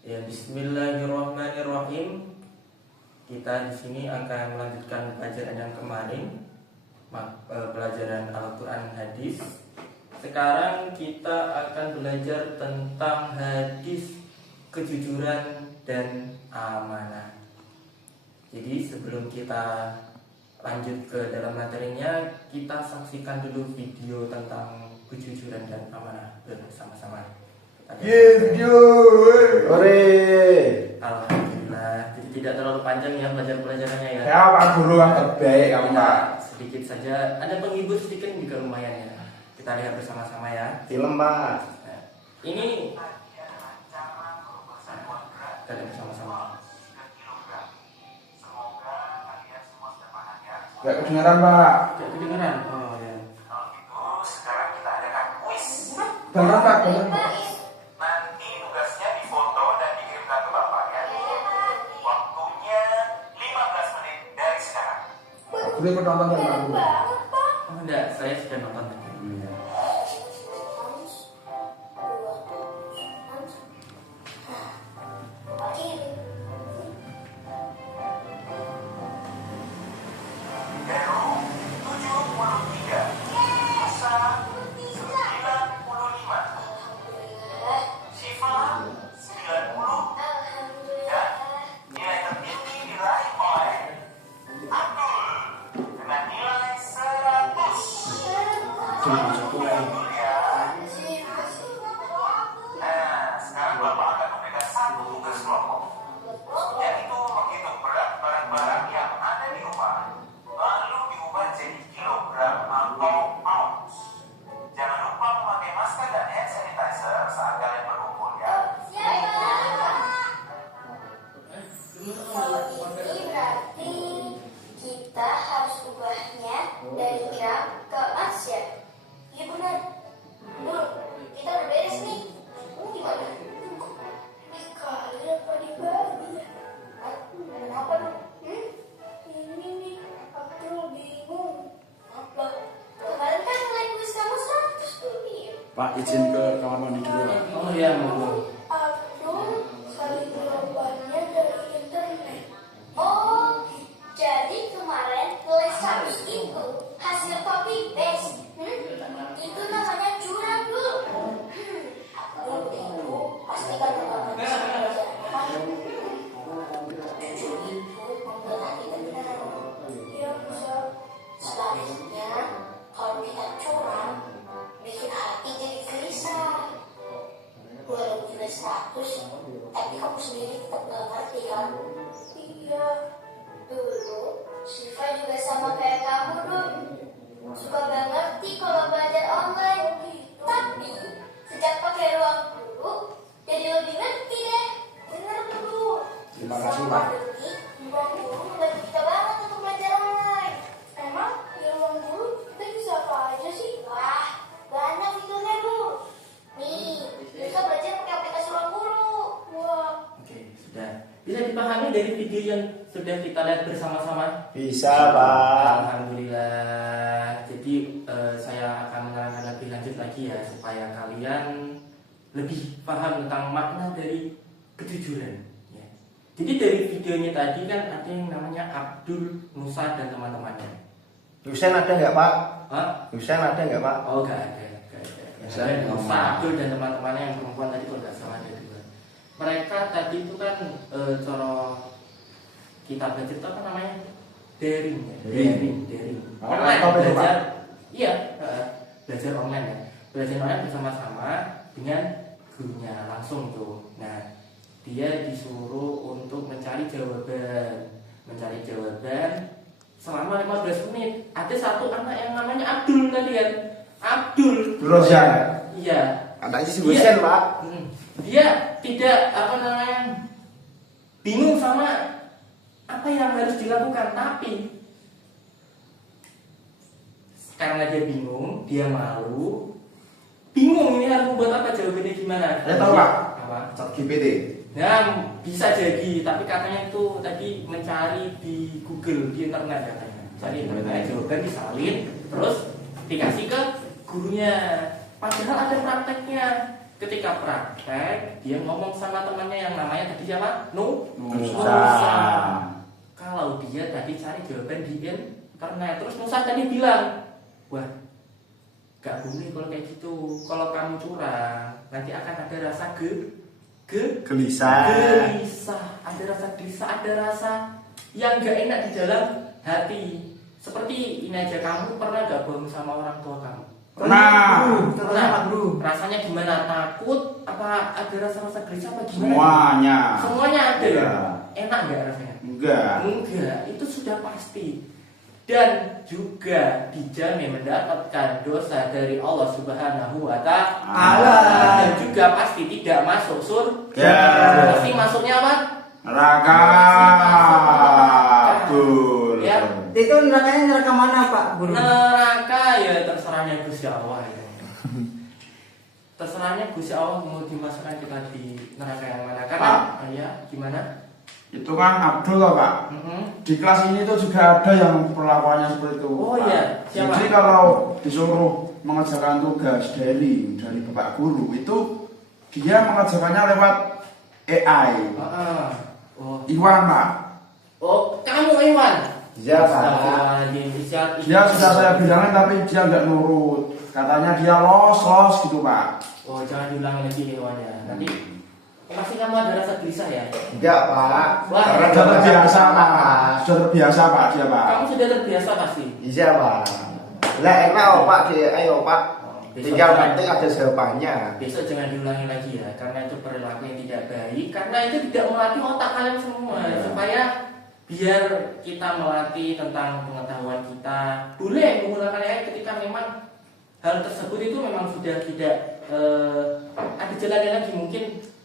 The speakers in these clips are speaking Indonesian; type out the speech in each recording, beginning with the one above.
Ya, Bismillahirrahmanirrahim. Kita di sini akan melanjutkan pelajaran yang kemarin, pelajaran Al-Quran hadis. Sekarang kita akan belajar tentang hadis kejujuran dan amanah. Jadi sebelum kita lanjut ke dalam materinya, kita saksikan dulu video tentang kejujuran dan amanah bersama-sama. Video. Ore. Alhamdulillah. Jadi tidak terlalu panjang ya pelajarannya ya. Ya Pak Guru yang terbaik kamu Pak. Sedikit saja. Ada penghibur sedikit juga lumayan ya. Kita lihat bersama-sama ya. Film Pak. Nah, ini kita lihat bersama-sama. Gak kedengeran Pak. Tidak kedengeran. Oh ya. Kalau gitu sekarang kita adakan kuis. Beneran Pak, beneran Pak. Nanti tugasnya difoto dan dikirimkan ke Bapak ya. Waktunya 15 menit dari sekarang. Pak Guru ikut nonton dari Pak Guru. Oh enggak, saya sudah nonton tadi. Heru 73, Musa 95, Syifa 90, dan nilai tertinggi diraih oleh Abdul dengan nilai 100. Abdul ya. Nah, sekarang Bapak akan memberikan satu tugas kelompok, yaitu menghitung berat barang-barang yang ada di rumah, lalu diubah jadi kilogram atau ounce. Jangan lupa memakai masker dan hand sanitizer saat kalian berkumpul ya. Kalau ini berarti kita harus ubahnya dari gram ke ounce ya? Iya benar. Nur, kita udah beres nih. Gimana? Dikali apa dibagi? Kenapa Nur? Ini nih, aku bingung. Apa? Kemarin kan nilai kuis kamu 100 tuh nih. Pak izin ke kamar mandi dulu Pak. Oh iya, monggo. Abdul cari jawabannya dari internet. Oh, jadi kemarin nilai 100 itu hasil copy paste. Itu namanya curang dulu. Abdul itu pasti kan jujur itu membela kita benar. Iya bisa. Selanjutnya kalau kita curang bikin hati jadi gelisah. Walaupun nilai 100, tapi kamu sendiri tetap gak ngerti kan? Iya. Dulu, Syifa juga sama kayak kamu, Dun. Suka gak ngerti kalau belajar online. Tapi, sejak pakai ruang guru, jadi lebih ngerti deh. Bener, Dulu. Terima kasih, Pak. Ruang guru membantu kita banget untuk belajar online. Emang, di ruang guru kita bisa apa aja sih? Wah, banyak fiturnya, Dulu. Nih, bisa belajar pakai aplikasi ruang guru. Wah. Oke, sudah. Bisa dipahami dari video yang sudah kita lihat bersama-sama? Bisa Pak. Alhamdulillah. Jadi saya akan menerangkan lebih lanjut lagi ya supaya kalian lebih paham tentang makna dari kejujuran. Ya. Jadi dari videonya tadi kan ada yang namanya Abdul, Musa dan teman-temannya. Husen ada nggak Pak? Hah? Husen ada nggak Pak? Oh nggak ada. Musa, Musa, Abdul dan teman-temannya yang perempuan tadi kalau nggak salah ada dua. Mereka tadi itu kan kita belajar itu apa namanya? Daring ya. Daring. Online Apa itu, Pak? belajar. Iya, belajar online ya. Belajar online bersama-sama dengan gurunya langsung tuh. Nah, dia disuruh untuk mencari jawaban selama 15 menit. Ada satu anak yang namanya Abdul tadi kan. Abdul. Rozan. Iya. Anaknya si Husen Pak. Dia tidak bingung sama apa yang harus dilakukan, tapi karena dia bingung, dia malu, bingung ini harus membuat apa, jawabannya gimana. Saya tahu Pak. Apa? ChatGPT. Nah, bisa jadi, tapi katanya itu tadi mencari di Google, di internet katanya. Cari internet, jawaban disalin, terus dikasih ke gurunya. Padahal ada prakteknya. ketika praktek dia ngomong sama temannya yang namanya tadi siapa? Nusa. Kalau dia tadi cari jawaban di internet, terus Nusa tadi bilang, wah gak boleh kalau kayak gitu, kalau kamu curang nanti akan ada rasa Gelisah. ada rasa gelisah, ada rasa yang gak enak di dalam hati. Seperti ini aja, kamu pernah gak bohong sama orang tua kamu? Pernah, Bro. Rasanya gimana? Takut? Apa ada rasa-rasa gelisah apa gimana? Semuanya Ada Iya. ya? Enak gak rasanya? enggak. Itu sudah pasti. Dan juga dijamin mendapatkan dosa dari Allah Subhanahu wa Ta'ala. Dan juga pasti tidak masuk surga. Pasti masuknya apa? Neraka. Betul. Ya. Itu nerakanya neraka mana, Pak Guru? Neraka ya terserahnya Gusti Allah ya. Terserahnya Gusti Allah mau dimasukkan kita di neraka yang mana. Karena ya gimana? Itu kan Abdul loh Pak. Di kelas ini tuh juga ada yang perlakuannya seperti itu. Oh Pak. iya, siapa? Jadi kalau disuruh mengerjakan tugas dari Bapak Guru itu dia mengerjakannya lewat AI. Oh. Iwan Pak. Oh, kamu Iwan? Iya, Pak. Dia sudah saya bilangin tapi dia nggak nurut. Katanya dia los gitu Pak. Oh, jangan diulangi lagi Iwan ya. Nanti pasti kamu ada rasa gelisah ya? Enggak, Pak. Wah, Karena Sudah udah terbiasa Pak. Pak. Sudah terbiasa Pak dia Pak. Kamu sudah terbiasa pasti. Iya, Pak. Lah enak oh, Pak, ayo Pak. Tinggal nanti ada jawabannya. Besok jangan diulangi lagi ya, karena itu perilaku yang tidak baik. Karena itu tidak melatih otak kalian semua, supaya biar kita melatih tentang pengetahuan kita. Boleh menggunakan AI ketika memang hal tersebut itu memang sudah tidak ada jalannya lagi. Mungkin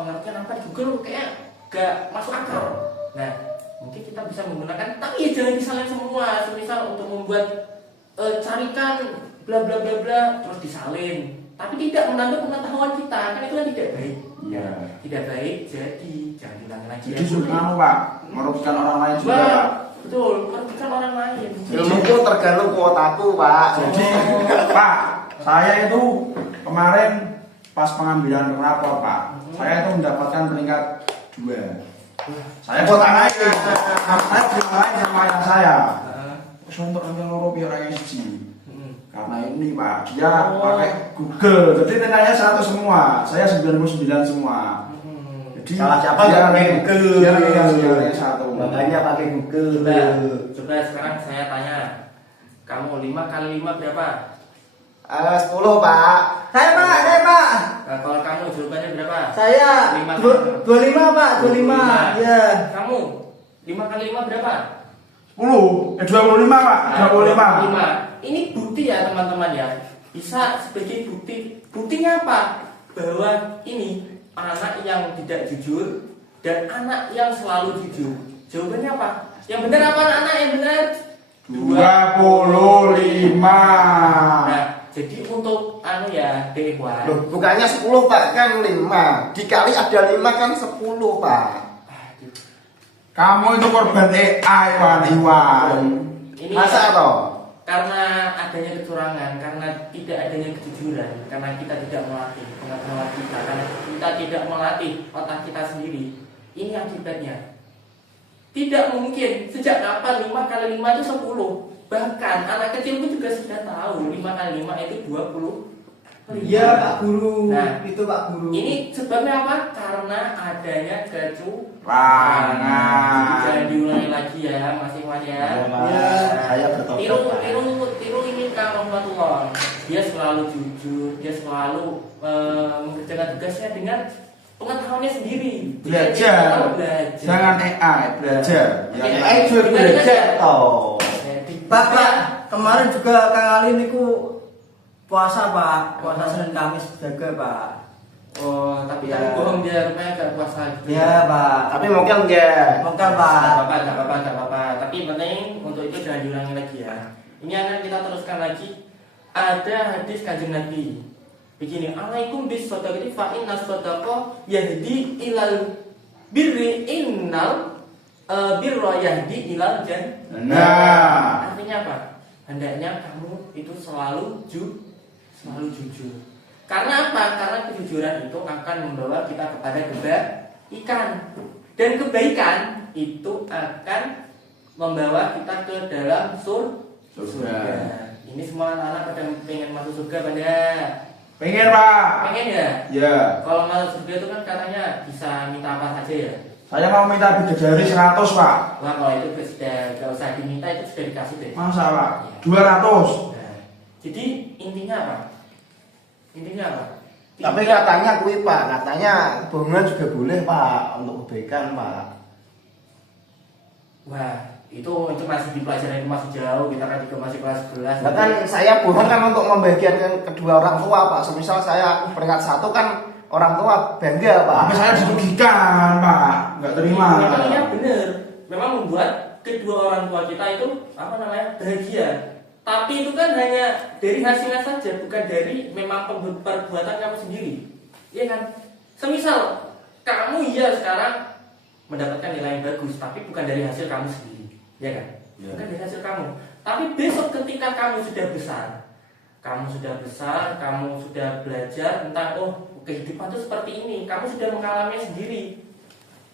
pengertian apa juga kayak gak masuk akal. Nah, mungkin kita bisa menggunakan, tapi ya jangan disalin semua. Semisal untuk membuat carikan bla bla bla bla terus disalin, tapi tidak menambah pengetahuan kita, kan itu kan tidak baik. Iya. Tidak baik, jadi jangan diulangi lagi. Jadi sudah Pak, merugikan orang lain juga. Wah, Pak. betul, merugikan orang lain. Ilmuku tergantung kuotaku, Pak. Jadi Pak, saya itu kemarin pas pengambilan rapor Pak, saya itu mendapatkan peringkat 2. Saya dimarahin, saya dimarahin sama ayah saya. Terus untuk ambil loro biar ayah siji. Karena ini Pak, dia pakai Google, jadi nilainya 100 semua, saya 99 semua. Jadi Salah siapa dia nggak pakai Google? Dia nilai 1. Makanya pakai Google. Coba sekarang saya tanya, kamu 5 kali 5 berapa? 10, Pak. Saya, Pak. Nah, kalau kamu jawabannya berapa? Saya 25, Pak. 25. Ya. Kamu 5 kali 5 berapa? 25 Pak, 25. 5. Ini bukti ya teman-teman ya. Bisa sebagai bukti. Buktinya apa? Bahwa ini anak yang tidak jujur dan anak yang selalu jujur. Jawabannya apa? Yang benar apa anak yang benar? 25. Nah, jadi untuk ya Dewan. Loh, bukannya 10, Pak, kan 5. Dikali ada 5 kan 10, Pak. Kamu itu korban AI Iwan. Ini Masa toh? karena adanya kecurangan, karena tidak adanya kejujuran, karena kita tidak melatih pengetahuan kita, karena kita tidak melatih otak kita sendiri. Ini akibatnya. Tidak mungkin sejak kapan 5 kali 5 itu 10. Bahkan anak kecil pun juga sudah tahu 5 kali 5 itu 20. Iya, Pak Guru. Nah, itu Pak Guru. Ini sebabnya apa? Karena adanya kecurangan. Rangan. Jangan diulangi lagi ya, Mas Iwan ya. Ya, saya bertobat. Tiru ini Kang Rahmatullah. Dia selalu jujur, dia selalu mengerjakan tugasnya dengan pengetahuannya sendiri. Belajar. Jangan AI, belajar. Oke. Ya. AI juga belajar toh. Pak, kemarin juga Kang Ali niku puasa, Pak. Puasa Senin Kamis jaga, Pak. Oh, tapi Ya. kan bohong dia rupanya gak puasa gitu. Ya, Pak. Tapi mungkin enggak. Mungkin, Gak Pak. apa-apa. Tapi penting untuk itu jangan diulangi lagi ya. Ini akan kita teruskan lagi. Ada hadis Kanjeng Nabi. Begini, alaikum bis shadaqati fa inna shadaqa yahdi ilal birri innal birra yahdi ilal jannah. Nah, Artinya apa? Hendaknya kamu itu selalu jujur. Karena apa? Karena kejujuran itu akan membawa kita kepada kebaikan, dan kebaikan itu akan membawa kita ke dalam surga. Ini semua anak-anak pada pengen masuk surga pada? Pengen Pak. Pengen ya? Ya. Kalau masuk surga itu kan katanya bisa minta apa saja ya? Saya mau minta bidadari 100 Pak. Wah, kalau itu sudah gak usah diminta, itu sudah dikasih deh. Masa Pak? Ya. 200. Nah, jadi intinya apa? Intinya apa? Tapi katanya kuwi Pak, katanya bohongan juga boleh Pak untuk kebaikan Pak. Wah, itu masih di pelajaran, itu masih jauh, kita kan juga masih kelas 11. Nah kan saya bohong kan untuk membahagiakan kedua orang tua Pak. Semisal saya peringkat 1 kan orang tua bangga Pak. Tapi saya dirugikan Pak, nggak terima. Memang ya benar, memang membuat kedua orang tua kita itu apa namanya bahagia. Tapi itu kan hanya dari hasilnya saja, bukan dari memang perbuatan kamu sendiri, iya kan? Semisal kamu iya sekarang mendapatkan nilai yang bagus, tapi bukan dari hasil kamu sendiri, ya kan? Ya. Bukan dari hasil kamu. Tapi besok ketika kamu sudah besar, kamu sudah belajar tentang kehidupan itu seperti ini, kamu sudah mengalaminya sendiri.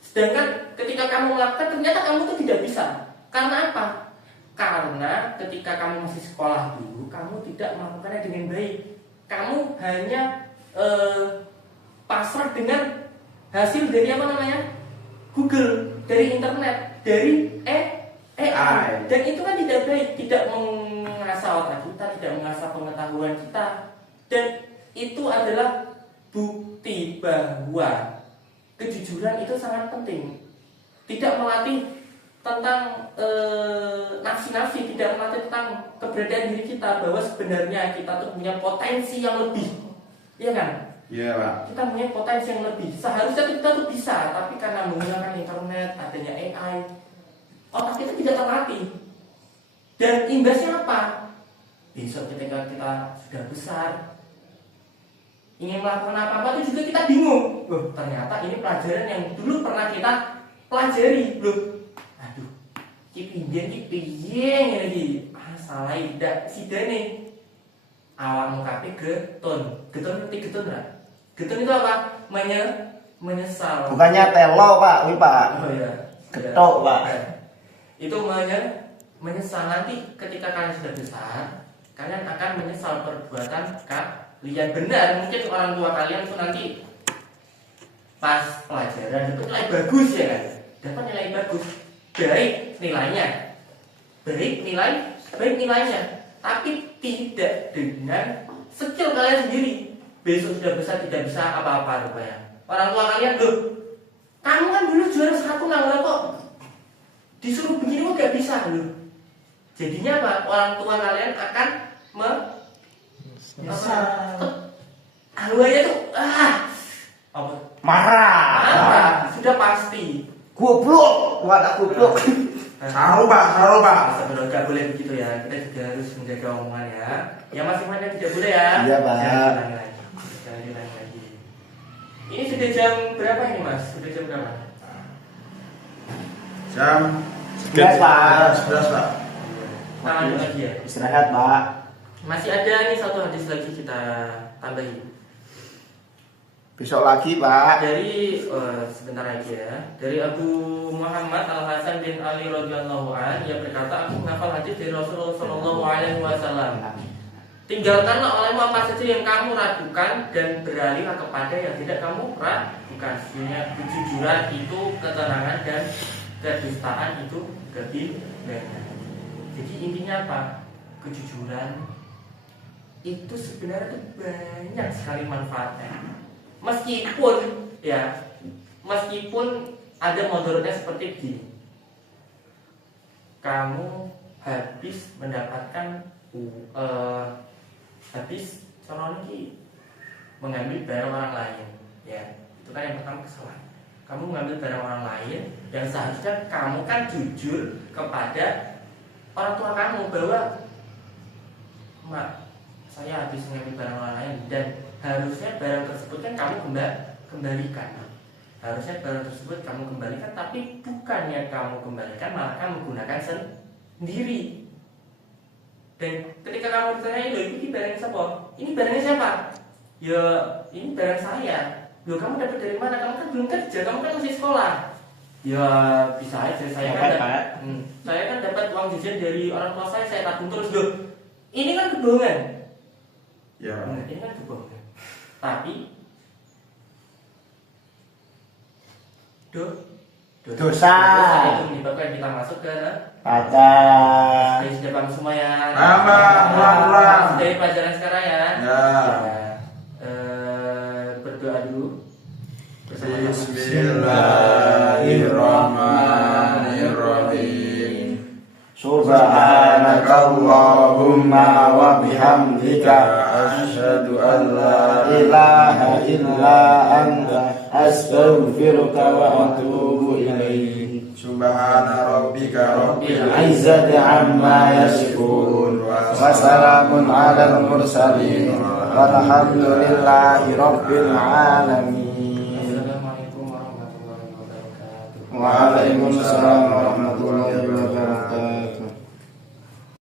Sedangkan ketika kamu melakukan, ternyata kamu itu tidak bisa. Karena apa? Karena ketika kamu masih sekolah dulu, kamu tidak melakukannya dengan baik. Kamu hanya pasrah dengan hasil dari apa namanya? Google, dari internet, dari AI. Dan itu kan tidak baik, tidak mengasah otak kita, tidak mengasah pengetahuan kita. Dan itu adalah bukti bahwa kejujuran itu sangat penting. Tidak melatih tentang nafsi-nafsi, tidak melatih tentang keberadaan diri kita, bahwa sebenarnya kita tuh punya potensi yang lebih, iya kan? Iya Pak. Kita punya potensi yang lebih. Seharusnya kita tuh bisa, tapi karena menggunakan internet, adanya AI, otak kita tidak terlatih. Dan imbasnya apa? Besok ketika kita sudah besar, ingin melakukan apa-apa itu juga kita bingung. Loh, ternyata ini pelajaran yang dulu pernah kita pelajari. Loh, aduh, iki piye lagi. Salah tidak sidane. Awakmu kabeh getun. Getun ngerti getun ra? Getun itu apa? Menyesal. Bukannya telo Pak, kuwi Pak. Oh iya. Getok Pak. Itu menyesal. Nanti ketika kalian sudah besar, kalian akan menyesal perbuatan kalian. Benar, mungkin orang tua kalian itu nanti pas pelajaran dapat nilai bagus ya kan, dapat nilai bagus, baik nilainya, tapi tidak dengan skill kalian sendiri. Besok sudah besar tidak bisa apa-apa rupanya. Orang tua kalian, loh, kamu kan dulu juara 1 nanggal kok, disuruh begini kok gak bisa loh. Jadinya apa? Orang tua kalian akan haluannya tuh apa? Marah. Sudah pasti. Goblok, wadah goblok. Saru Pak. Sebenarnya gak boleh begitu ya. Kita juga harus menjaga omongan ya. Yang masing-masing tidak boleh ya. Iya Pak. Jangan diulangi lagi. Ini sudah jam berapa ini Mas? Sudah jam berapa? Jam 11 Pak. 11 Pak. Kita lanjut lagi ya. Istirahat Pak. Masih ada nih satu hadis lagi kita tambahin. Besok lagi Pak. Dari sebentar lagi ya. Dari Abu Muhammad Al Hasan bin Ali radhiyallahu an, ia berkata, aku menghafal hadis dari Rasulullah Shallallahu Alaihi Wasallam. Tinggalkanlah olehmu apa saja yang kamu ragukan dan beralihlah kepada yang tidak kamu ragukan. Sebenarnya kejujuran itu keterangan dan kedustaan itu kebenaran. Jadi intinya apa? Kejujuran itu sebenarnya itu banyak sekali manfaatnya. Meskipun ada modalnya seperti begini, kamu habis mendapatkan habis calon ini mengambil barang orang lain, ya itu kan yang pertama kesalahan. Kamu mengambil barang orang lain yang seharusnya kamu kan jujur kepada orang tua kamu bahwa, mak, saya habis mengambil barang orang lain, dan harusnya barang tersebut kan kamu kembalikan. Harusnya barang tersebut kamu kembalikan, tapi bukannya kamu kembalikan, malah kamu gunakan sendiri. Dan ketika kamu ditanya, loh, ini barangnya siapa? Ini barangnya siapa? ya ini barang saya. Loh kamu dapat dari mana? Kamu kan belum kerja, kamu kan masih sekolah. Ya bisa aja saya kan saya kan dapat uang jajan dari orang tua saya tabung terus. Loh ini kan kebohongan. Ya. Ini kan kebohongan. Tapi Dosa. itu menyebabkan kita masuk ke Baca. sudah paham semua ya. Ulang. Dari pelajaran sekarang ya. Ya. Berdoa dulu. Bersama-sama. Bismillahirrahmanirrahim. Subhanakallahumma wa bihamdika Asyhadu an la ilaha illa anta astaghfiruka wa atubu ilaik. Subhana rabbika rabbil Izzati amma yasifun wa salamun alal mursalin walhamdulillahi rabbil alamin. Assalamualaikum warahmatullahi wabarakatuh. Waalaikumsalam